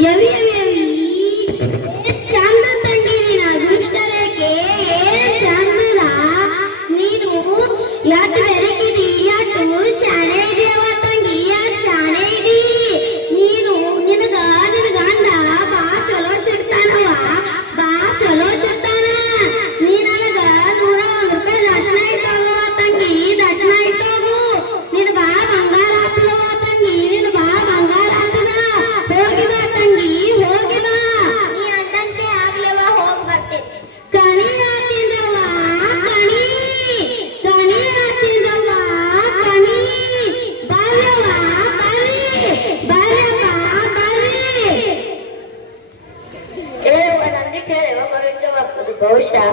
ಯವಿ ಯವಿ ಯವಿ ಚಂದ ತಂಗಿ ನೀನು ಅದೃಷ್ಟ ರೇಖೆ ಚಂದದ ನೀನು ಎಟ್ಟು ಬೆರಕಿದಿ ಎಟ್ಟು ಶಾಣೆ ಇದೆಯವ ತಂಗಿ ಎಟ್ಟು ಶಾಣೆ ಇದಿ ನೀನು ನಿನಗ ಗಂಡ ಬಾ ಚಲೋ ಸಿಗ್ತಾನವ ಬಾ ಚಲೋ ಸಿಗ್ತಾನ ನೀ ನನಗ 101 ರೂಪಾಯಿ ದರ್ಶನ ಇಟ್ಟೋಗವ ತಂಗಿ ದರ್ಶನ ಇಟ್ಟೋಗು ನೀನು ಬಾ ಬಂಗಾರ ಹಾಕ್ತದವ ತಂಗಿ ನೀನು ಬಾ ಬಂಗಾರ ಹಾಕ್ತದ ಹೋಗಿ ಬಾ ತಂಗಿ ಹೋಗಿ ಬಾ ನೀ ಅಂದಂತೆ ಆಗ್ಲೇವ ಹೋಗಿ ಬರ್ತೇನೆ ಕಣಿ ಹಾಕಿದವ ಕಣಿ ಕಣಿ ಹಾಕಿದವ ಕಣಿ ಬರವ ಬರ್ರಿ ಬರಪ್ಪ ಬರ್ರಿ ನಂದಿ ಕೇಳಿವ ಬರೋದು ಬಹುಶಃ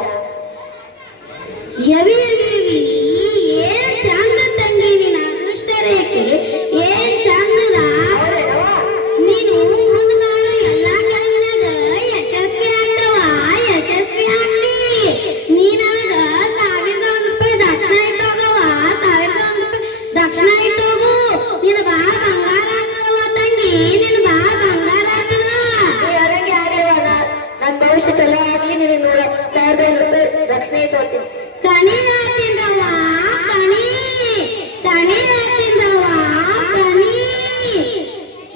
ಯವಿ ಯವಿ ಯವಿ ಏನ್ ಚಂದ ತಂಗಿ ನಿನ್ನ ಅದೃಷ್ಟ ರೇಖೆ ಏನ್ ಚಂದದ ನೀನು ಮುಂದ್ ಮಾಡೋ ಎಲ್ಲಾ ಕೆಲಸನಾಗ ಯಶಸ್ವಿ ಆಗ್ತವ ಯಶಸ್ವಿ ಆಗ್ತಿ ನೀ ನನಗ 1001 ರೂಪಾಯಿ ದಕ್ಷಿಣ ಇಟ್ಟೋಗವ 1001 ರೂಪಾಯಿ ದಕ್ಷಿಣ ಇಟ್ಟೋಗು ನೀನು ಬಾ ಬಂಗಾರ ಆಗ್ತದವ ತಂಗಿ ನೀನು ಬಾ ಬಂಗಾರ ಆಗ್ತದ ಅದಕ್ಕೆ ಆಗ್ಲೇವ ನನ್ನ ಭವಿಷ್ಯ ಚಲೋ ಆಗ್ಲಿ ನೀನು 1,500 ರೂಪಾಯಿ ರಕ್ಷಣೆ ಇಟ್ಕೊಳ್ತೀನಿ ಕಣಿ ಹಾಕಿದವ ಕಣಿ ಕಣಿ ಹಾಕಿದವ ಕಣಿ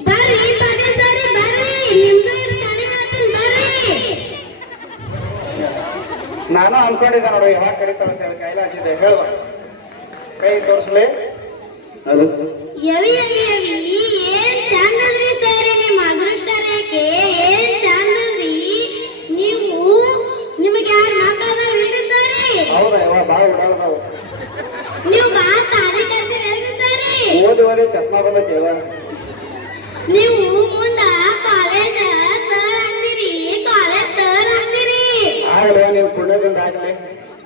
ಬರ್ರಿ ಬಡೆ ಸರಿ ಬರ್ರಿ ನಿಮ್ದು ಇದು ಕಣಿ ಹಾಕಿನ ಬರ್ರಿ ನಾನು ಅನ್ಕೊಂಡಿದ್ದೆ ನೋಡು ಯಾವಾಗ ಕರೀತಾರ ಅಂತ ಹೇಳಿ ಕೈಲ ಹಚ್ಚಿದ್ದೆ ಹೇಳುವ ಕೈ ತೋರಿಸ್ಲಿ ಅದು ಯವಿ ಯವಿ ಯವಿ ಏನ್ ಚಂದದ್ರಿ ಸರಿ ನಿಮ್ಮ ಅದೃಷ್ಟ ರೇಖೆ ಏನ್ ಚಂದದ್ರಿ ನೀವು ನಿಮಗೆ ಯಾರು ಮಾತಾಡೋದಿಲ್ಲ ಸರಿ ಹೌದಾ ಯಾವ ಭಾಳ ಉಡಾಡ್ತಾವ ನೀವು ಬಾ ಸಾರಿ ಕಲ್ತಿರಲ್ರಿ ಸರಿ ಓದಿ ಚಸ್ಮಾ ಬಂದೈತಿ ಯಾವ ನೀವು ಮುಂದ ಕಾಲೇಜ್ ಸರ್ ಆಗ್ತೀರಿ ಕಾಲೇಜ್ ಸರ್ ಆಗ್ತೀರಿ ಆಗಲೇ ನೀನು ಪುಣ್ಯದಿಂದ ಆಗಲಿ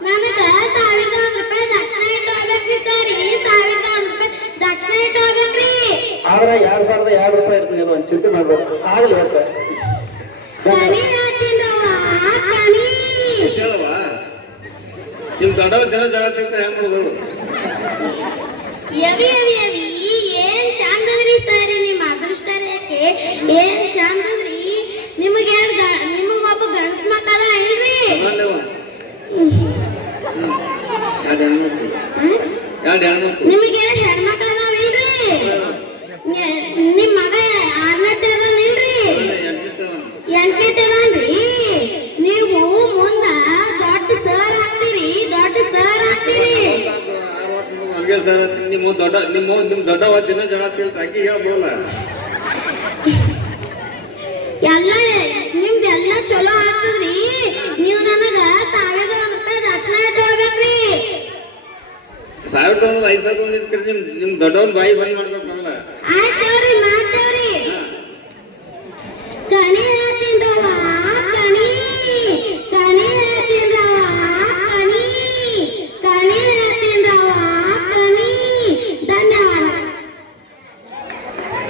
ನನಗ 1001 ರೂಪಾಯಿ ದಕ್ಷಿಣ ಇಟ್ಟು ಹೋಗ್ಬೇಕ್ರಿ ಸರಿ 1001 ರೂಪಾಯಿ ದಕ್ಷಿಣ ಇಟ್ಟು ಹೋಗ್ಬೇಕ್ರಿ ಆದ್ರೆ 2,002 ರೂಪಾಯಿ ಇರ್ತದೆ ಏನು ಒಂದು ಚಿಂತೆ ಮಾಡ್ಬೇಕು ಆಗಲಿ ಇವತ್ತು ಕಣಿ ಹಾಕಿದವ ಕಣಿ ಕೇಳವಾ ನಿಮ್ ದೊಡ್ಡವ ಜನ ಜಗಳ ತಿಂತಾರೆ ಹೆಂಗ್ ನೋಡಿದ್ರು ಯವಿ ಯವಿ ಯವಿ ಏನ್ ಚಂದದ್ರಿ ಸರಿ ನಿಮ್ಮ ಅದೃಷ್ಟ ರೇಖೆ ಏನ್ ಚಂದದ್ರಿ ನಿಮಗೆ ನಿಮಗೊಬ್ಬ ಗಂಡಸ ಮಕ್ಕಳ ಇಲ್ರಿ ಸಾಮಾನ್ಯವ ಎರಡು ಹೆಣ್ಮಕ್ಳು ನಿಮಗೆ 2 ಹೆಣ್ಮಕ್ಳು ಅದಾವ ಇಲ್ರಿ ನಿಮ್ ಮಗ 6ನೇತೆ ಅದಾನ ಇಲ್ರಿ 8ನೇತೆ ಅದಾನ್ರಿ ನೀವು ಮುಂದ ದೊಡ್ಡ ಸರ್ ಆಗ್ತೀರಿ ದೊಡ್ಡ ಸರ್ ಆಗ್ತೀರಿ ಹಂಗೆ ಸರ್ ನಿಮ್ಮ ದೊಡ್ಡವ ದಿನ ಜಗಳ ತಿಳ್ತ ಅಕ್ಕಿ ಹೇಳ್ಬೋಲ್ಲ ಎಲ್ಲ ನಿಮ್ದೆಲ್ಲ ಚಲೋ ಆಗ್ತದ್ರಿ ನೀವು ನನಗ 1001 ರೂಪಾಯಿ ದಕ್ಷಿಣ ಇಟ್ಟು ಹೋಗ್ಬೇಕ್ರಿ 1,000 5,000 ಇಟ್ರಿ ನಿಮ್ ದೊಡ್ಡವನ್ ಬಾಯಿ ಬಂದ್ ಮಾಡ್ಬೇಕು